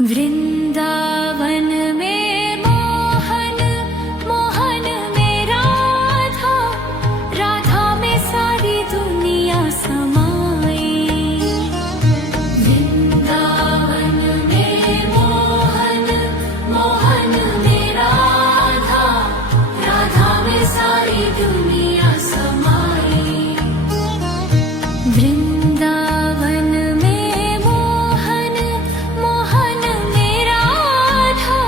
वृंदावन में मोहन मोहन में राधा, राधा में सारी दुनिया समाई। वृंदावन में मोहन मोहन में राधा, राधा में सारी दुनिया समाई। वृंदावन में मोहन मोहन में राधा,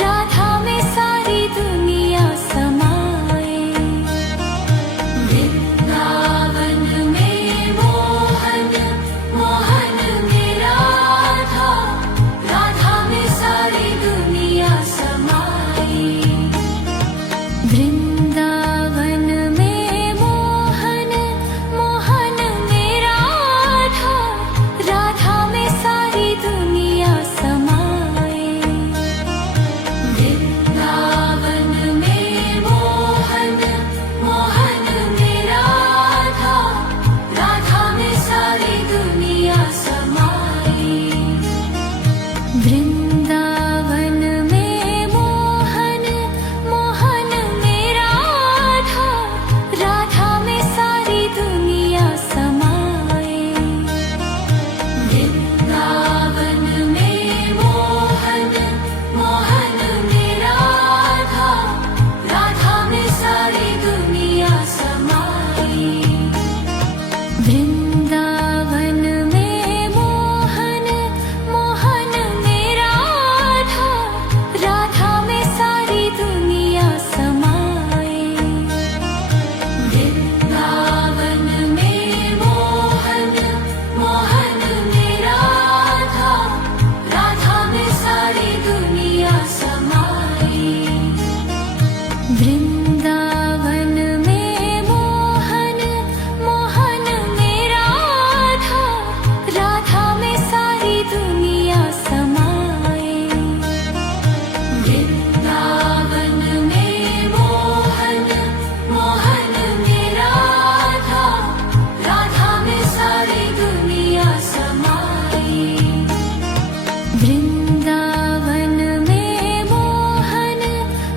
राधा में सारी दुनिया समाई। वृंदावन में मोहन मोहन में राधा, राधा में सारी दुनिया समाई। वृंदावन में मोहन मोहन में राधा, राधा में सारी दुनिया समाई। वृंदावन में मोहन मोहन में राधा, राधा में सारी दुनिया समाई। वृंदावन में मोहन मोहन में राधा, राधा में सारी दुनिया समाई। वृंदावन में मोहन मोहन में राधा, राधा में सारी दुनिया समाई। वृंदावन में मोहन मोहन में राधा, राधा में सारी दुनिया समाई। वृंदावन में मोहन मोहन में राधा, राधा में सारी दुनिया समाई। वृंदावन में मोहन मोहन में राधा, राधा में सारी दुनिया समाई। वृंदावन में मोहन मोहन में राधा, राधा में सारी दुनिया समाई। वृंदावन में मोहन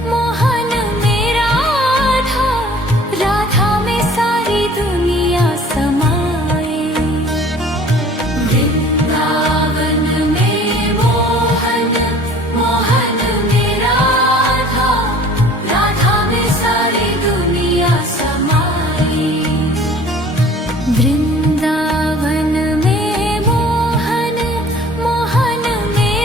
मोहन में राधा, राधा में सारी दुनिया समाई। वृंदावन में मोहन मोहन में राधा, राधा में सारी दुनिया समाई। वृंदावन में मोहन मोहन में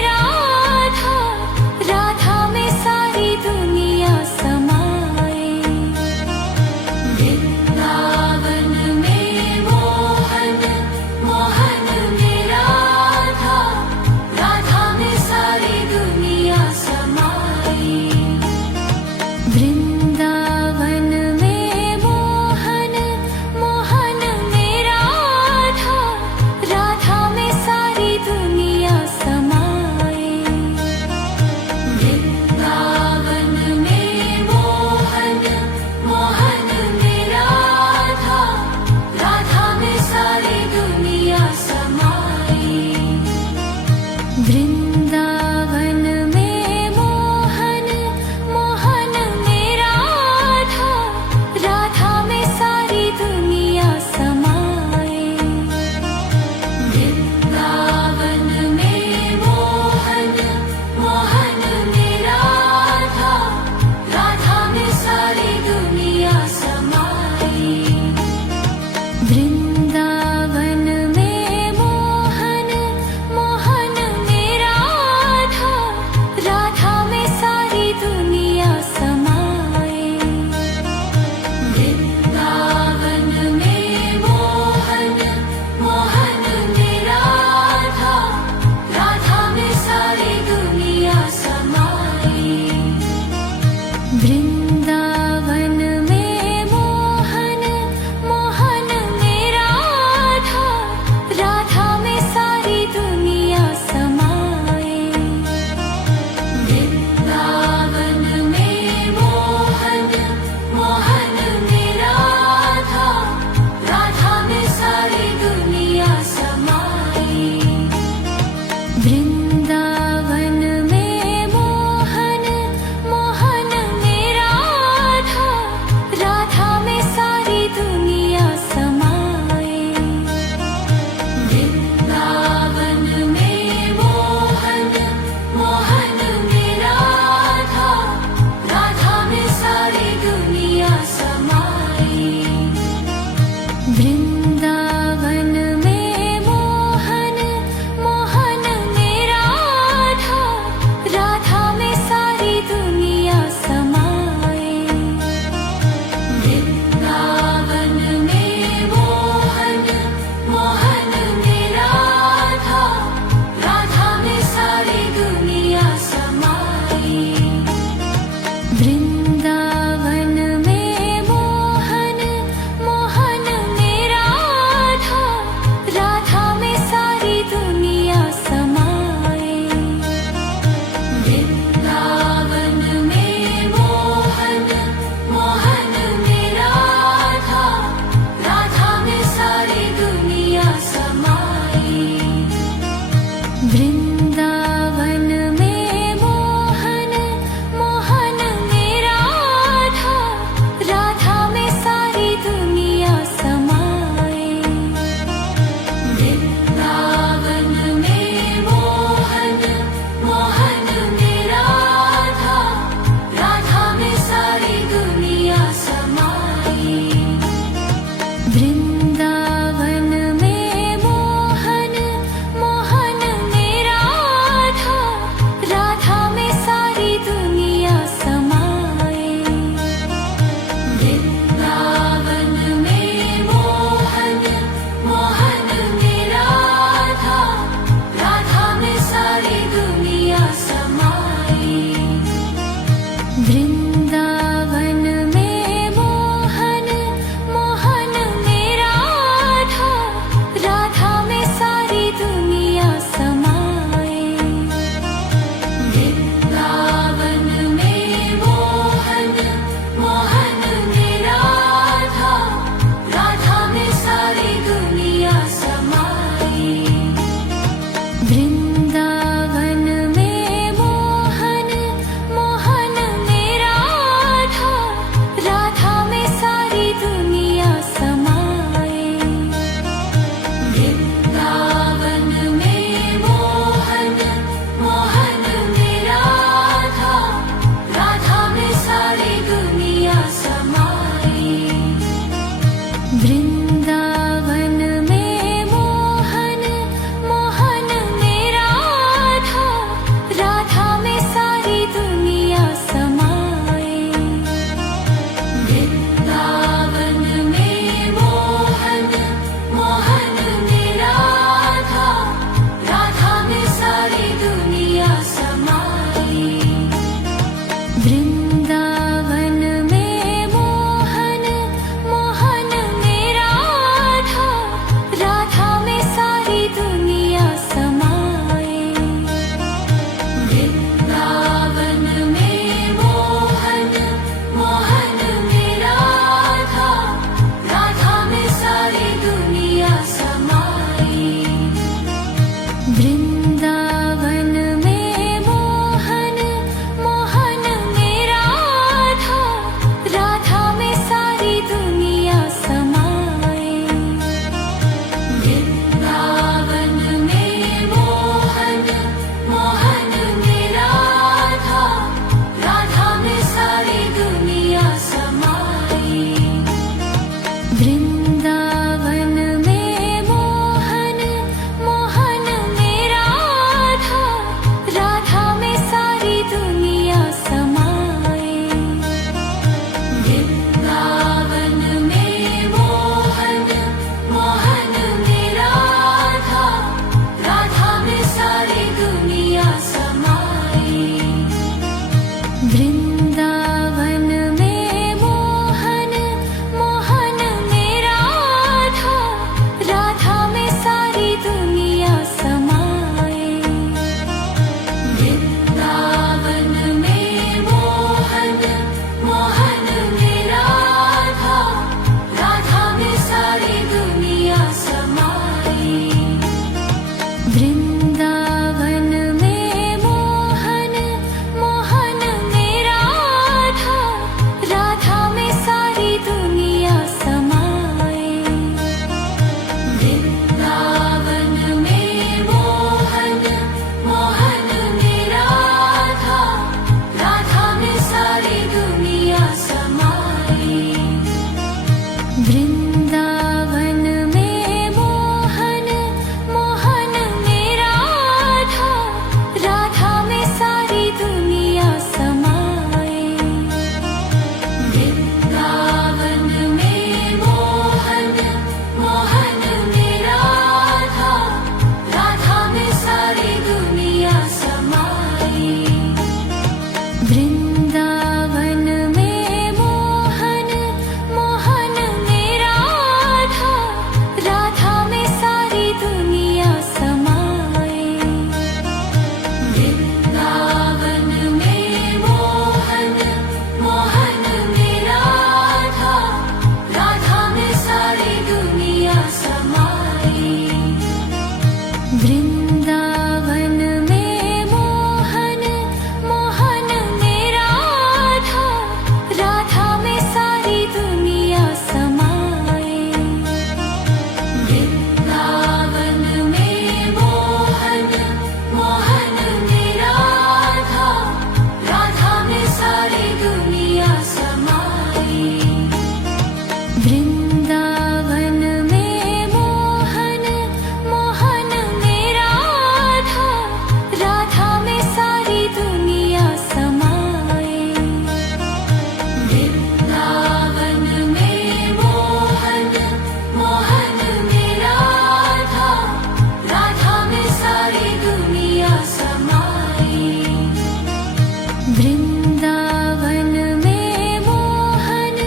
वृंदावन में मोहन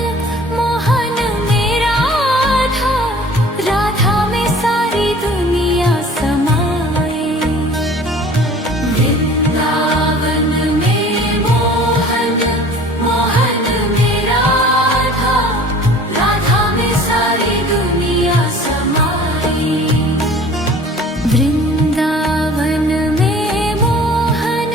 मोहन में राधा राधा में सारी दुनिया समाई वृंदावन में मोहन मोहन में राधा राधा में सारी दुनिया समाई वृंदावन में मोहन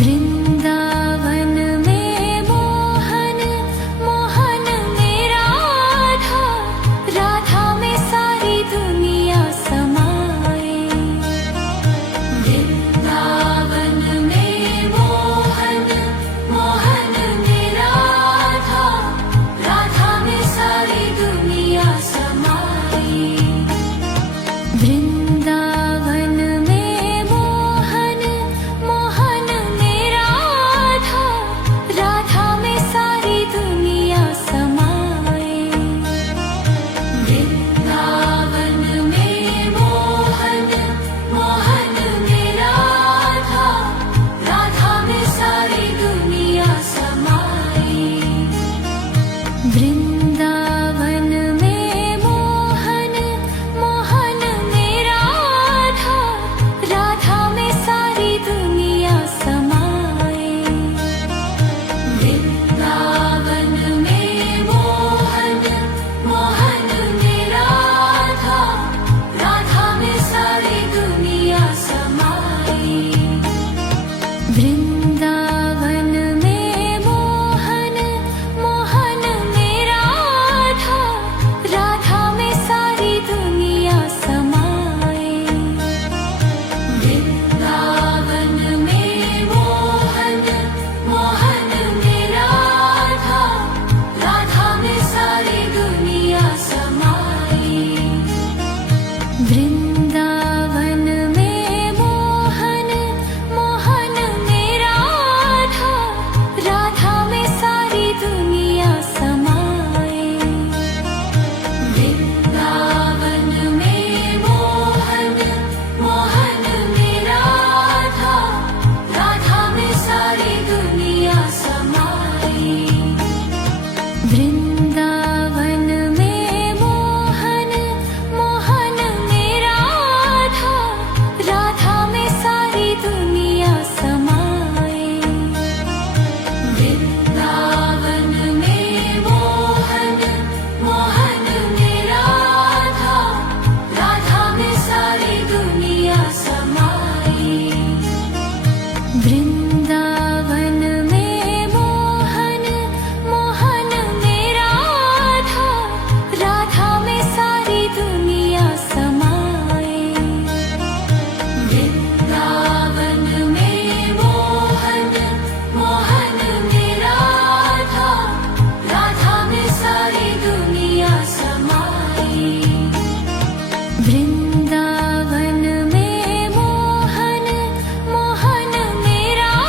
वृंदावन में मोहन मोहन में राधा राधा में सारी दुनिया समाए वृंदावन में मोहन मोहन में राधा राधा में सारी दुनिया समाए वृंदावन में मोहन मोहन में राधा राधा में सारी दुनिया समाए वृंदावन में मोहन मोहन में राधा राधा में सारी दुनिया समाए वृंदावन में मोहन मोहन में राधा राधा में सारी दुनिया समाए वृंदावन में मोहन मोहन में राधा राधा में सारी दुनिया समाए वृंदावन में मोहन मोहन में राधा राधा में सारी दुनिया समाए वृंदावन में मोहन मोहन में राधा राधा में सारी दुनिया समाए वृंदावन में मोहन मोहन में राधा राधा में सारी दुनिया समाए वृंदावन में मोहन मोहन में राधा राधा में सारी दुनिया समाए वृंदावन में मोहन मोहन में राधा राधा में सारी दुनिया समाए वृंदावन में मोहन मोहन में राधा राधा में सारी दुनिया समाए वृंदावन में मोहन मोहन में राधा राधा में सारी दुनिया समाए वृंदावन में मोहन मोहन में राधा राधा में सारी दुनिया समाए वृंदावन में मोहन मोहन में राधा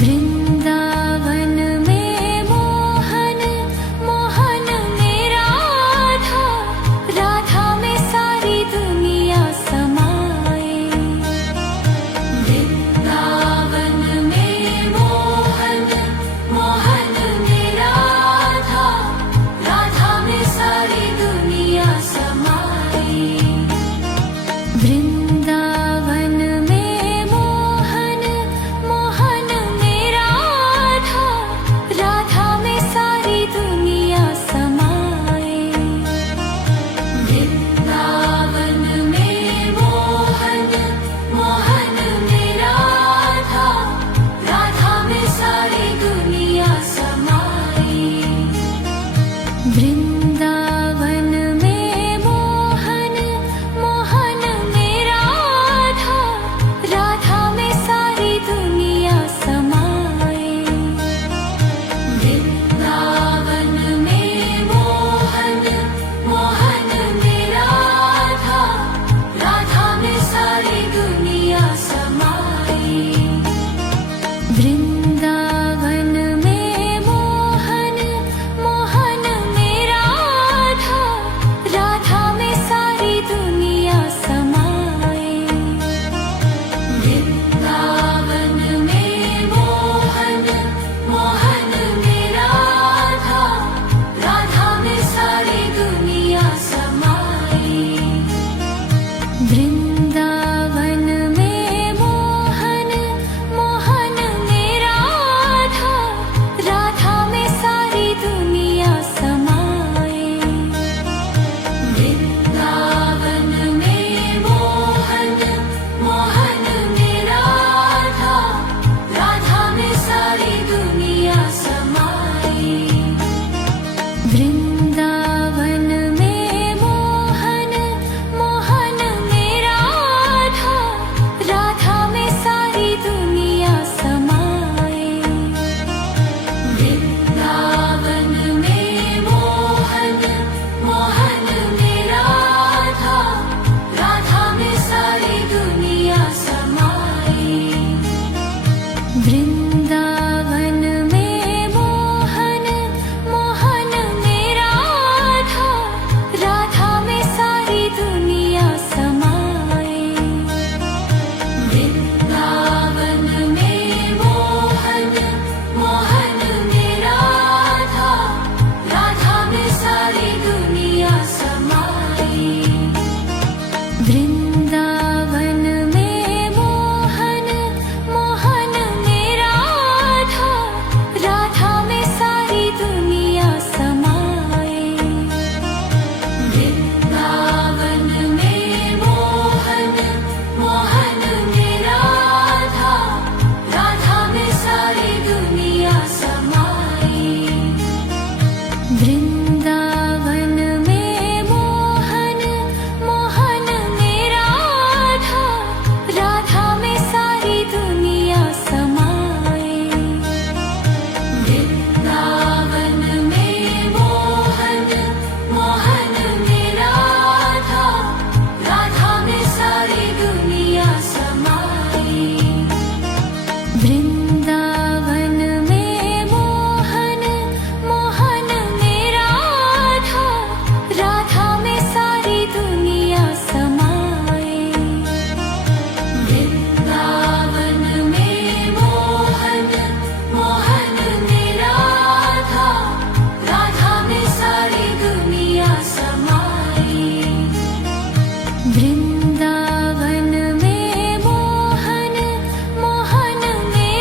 वृंदावन में मोहन मोहन में राधा राधा में सारी दुनिया समाए वृंदावन में मोहन मोहन में राधा राधा में सारी दुनिया समाए वृंदावन में मोहन मोहन में राधा राधा में सारी दुनिया समाए वृंदावन में मोहन मोहन में राधा राधा में सारी दुनिया समाए वृंदावन में मोहन मोहन में राधा राधा में सारी दुनिया समाए वृंदावन में मोहन मोहन में राधा राधा में सारी दुनिया समाए वृंदावन में मोहन मोहन में राधा राधा में सारी दुनिया समाए वृंदावन में मोहन मोहन में राधा राधा में सारी दुनिया समाए वृंदावन में मोहन मोहन में राधा राधा में सारी दुनिया समाए वृंदावन में मोहन मोहन में राधा राधा में सारी दुनिया समाए वृंदावन में मोहन मोहन में राधा राधा में सारी दुनिया समाए वृंदावन में मोहन मोहन में राधा राधा में सारी दुनिया समाए वृंदावन में मोहन मोहन में राधा राधा में सारी दुनिया समाए वृंदावन में मोहन मोहन में राधा राधा में सारी दुनिया समाए वृंदावन में मोहन मोहन में राधा राधा में सारी दुनिया समाए वृंदावन में मोहन मोहन में राधा राधा में सारी दुनिया समाए वृंदावन में मोहन मोहन में राधा राधा में सारी दुनिया समाए वृंदावन में मोहन मोहन में राधा राधा में सारी दुनिया समाए वृंदावन में मोहन मोहन में राधा राधा में सारी दुनिया समाए वृंदावन में मोहन मोहन में राधा राधा में सारी दुनिया समाए वृंदावन में मोहन मोहन में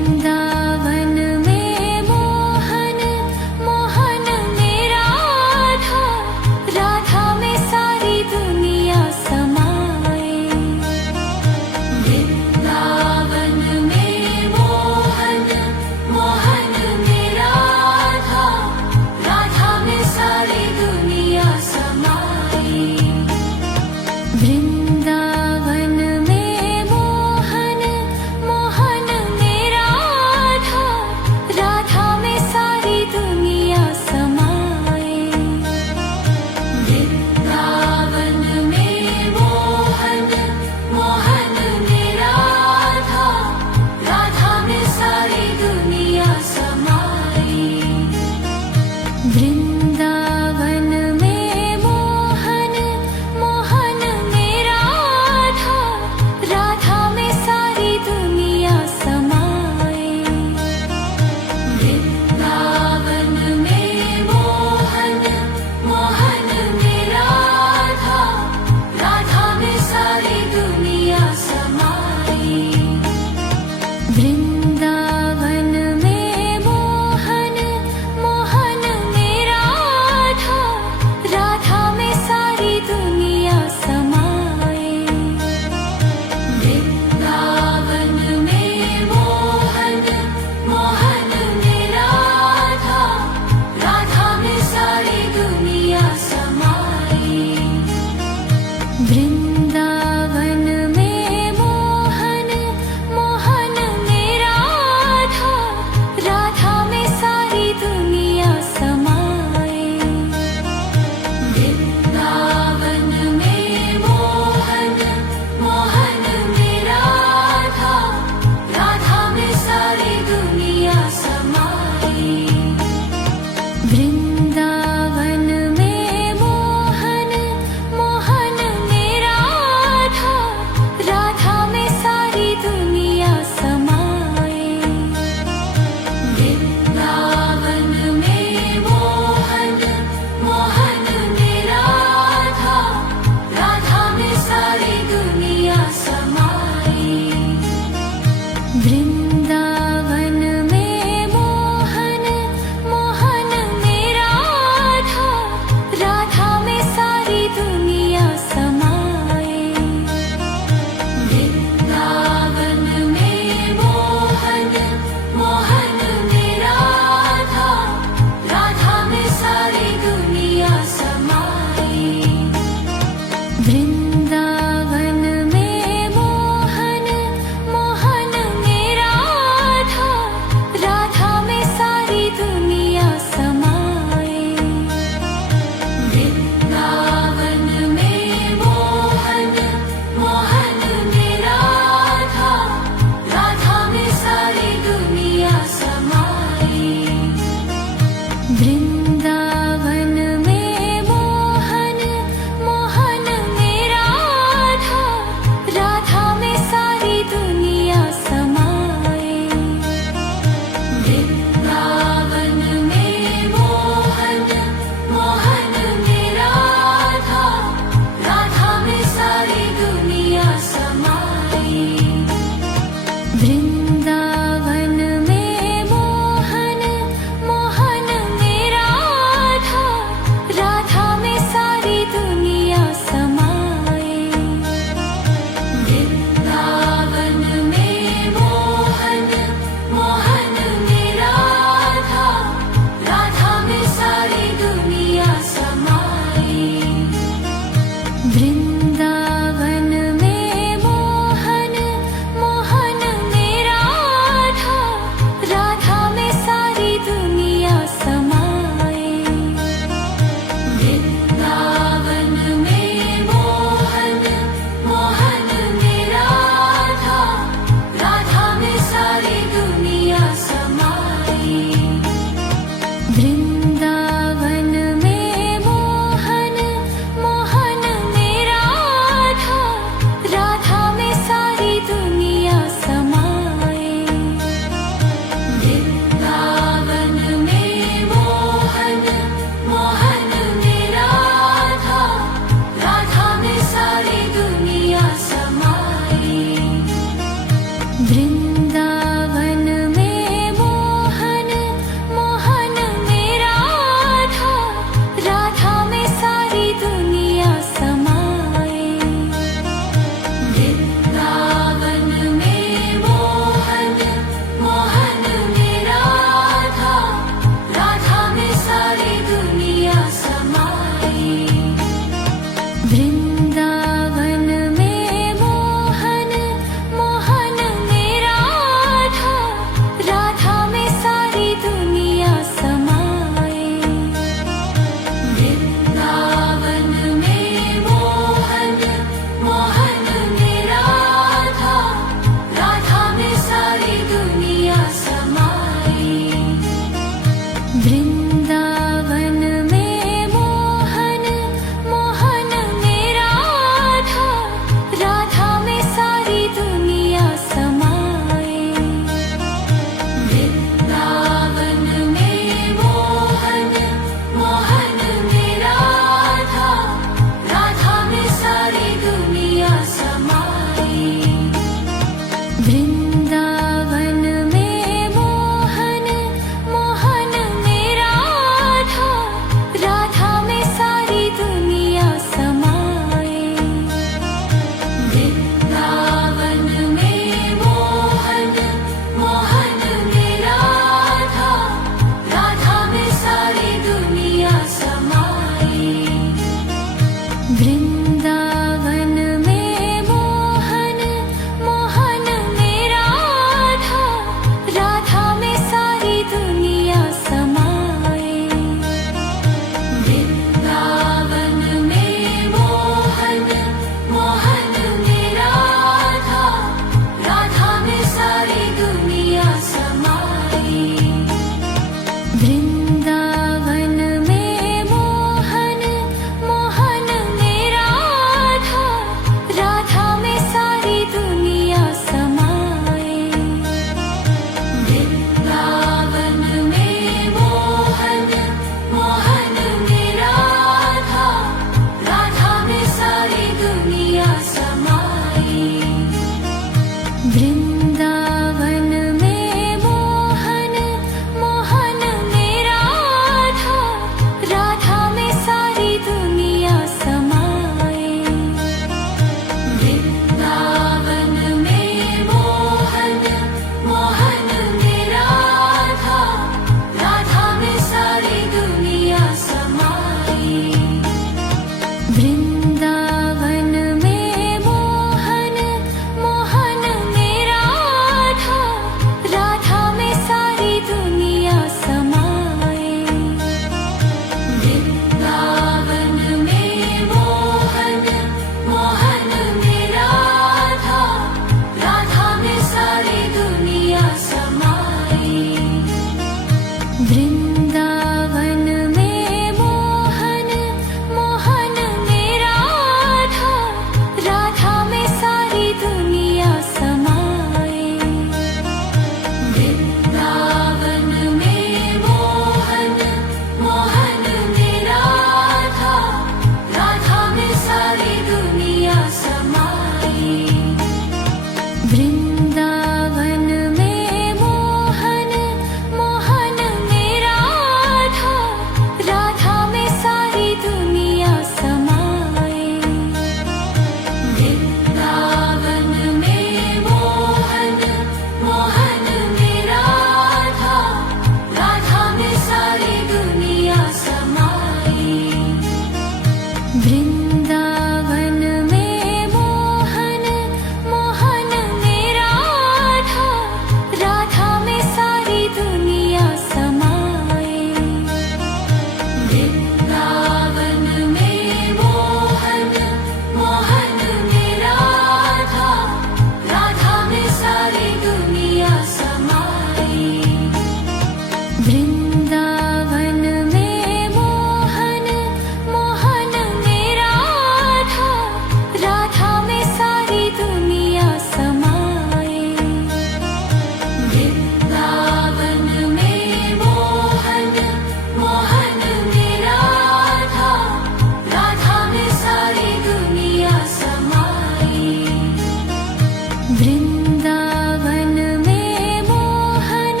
वृंदावन में मोहन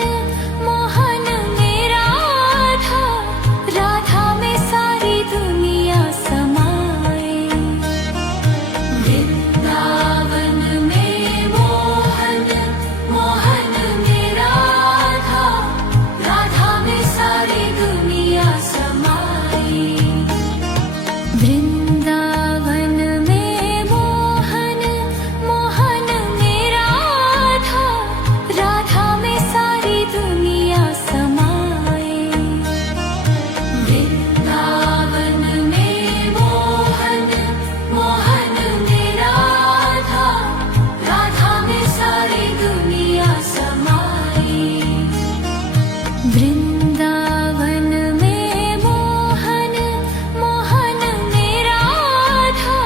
मोहन में राधा, राधा में सारी दुनिया समाए। वृंदावन में मोहन मोहन में राधा, राधा में सारी दुनिया समाए। वृंदावन में मोहन मोहन में राधा, राधा में सारी दुनिया समाए। वृंदावन में मोहन मोहन में राधा, राधा में सारी दुनिया समाए। वृंदावन में मोहन मोहन में राधा,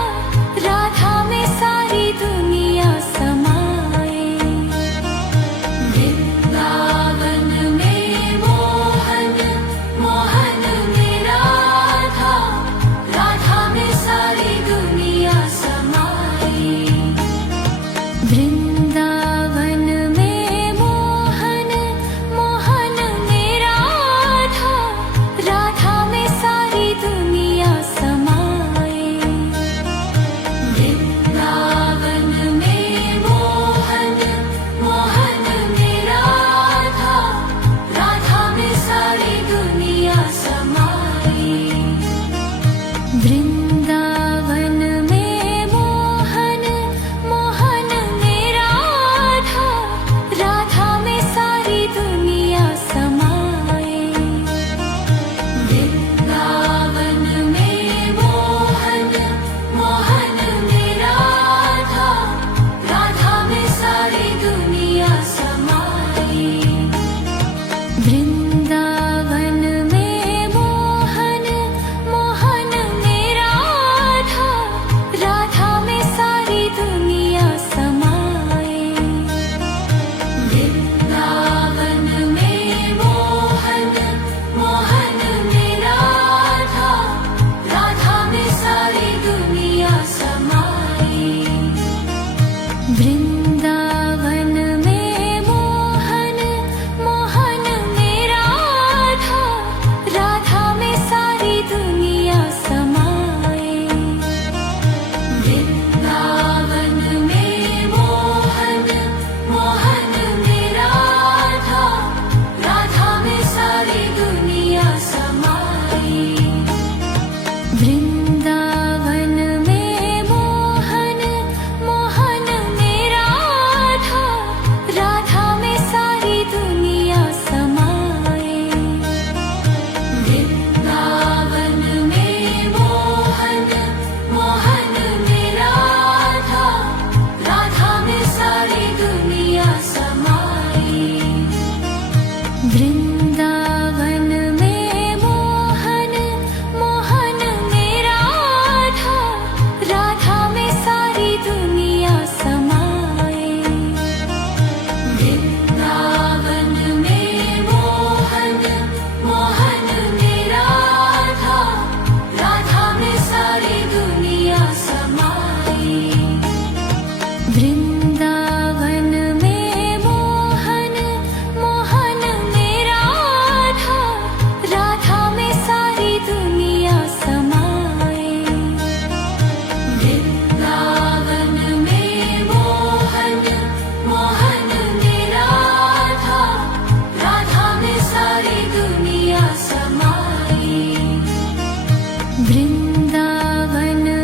राधा में सारी दुनिया समाए। वृंदावन में मोहन मोहन में राधा, राधा में सारी दुनिया समाए। वृंदावन में मोहन मोहन में राधा, राधा में सारी दुनिया समाए। वृंदावन में मोहन मोहन में राधा, राधा में सारी दुनिया समाए। वृंदावन में मोहन मोहन में राधा, राधा में सारी दुनिया समाए। वृंदावन में मोहन मोहन में राधा, राधा में सारी दुनिया समाए। वृंदावन में मोहन मोहन में राधा, राधा में सारी दुनिया समाए। वृंदावन में मोहन मोहन में राधा, राधा में सारी दुनिया समाए। वृंदावन में मोहन मोहन में राधा, राधा में सारी दुनिया समाए। वृंदावन में मोहन मोहन में राधा, राधा में सारी दुनिया समाए। वृंदावन में मोहन मोहन में राधा, राधा में सारी दुनिया समाए। वृंदावन में मोहन मोहन में राधा, राधा में सारी दुनिया समाए। वृंदावन में मोहन मोहन में राधा, राधा में सारी दुनिया समाए। वृंदावन में मोहन मोहन में राधा, राधा में सारी दुनिया समाए। वृंदावन में मोहन मोहन में राधा, राधा में सारी दुनिया समाए। वृंदावन में मोहन मोहन में राधा, राधा में सारी दुनिया समाए। वृंदावन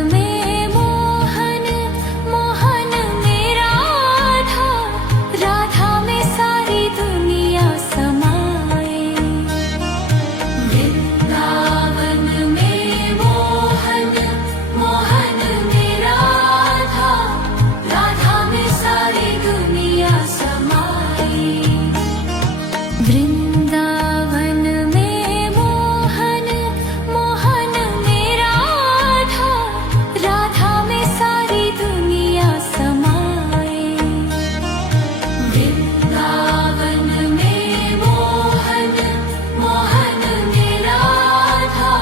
में मोहन मोहन में राधा, राधा में सारी दुनिया समाए। वृंदावन में मोहन मोहन में राधा, राधा में सारी दुनिया समाए। वृंदावन में मोहन मोहन में राधा, राधा में सारी दुनिया समाए। वृंदावन में मोहन मोहन में राधा,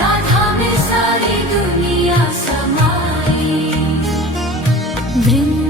राधा में सारी दुनिया समाए। वृंदावन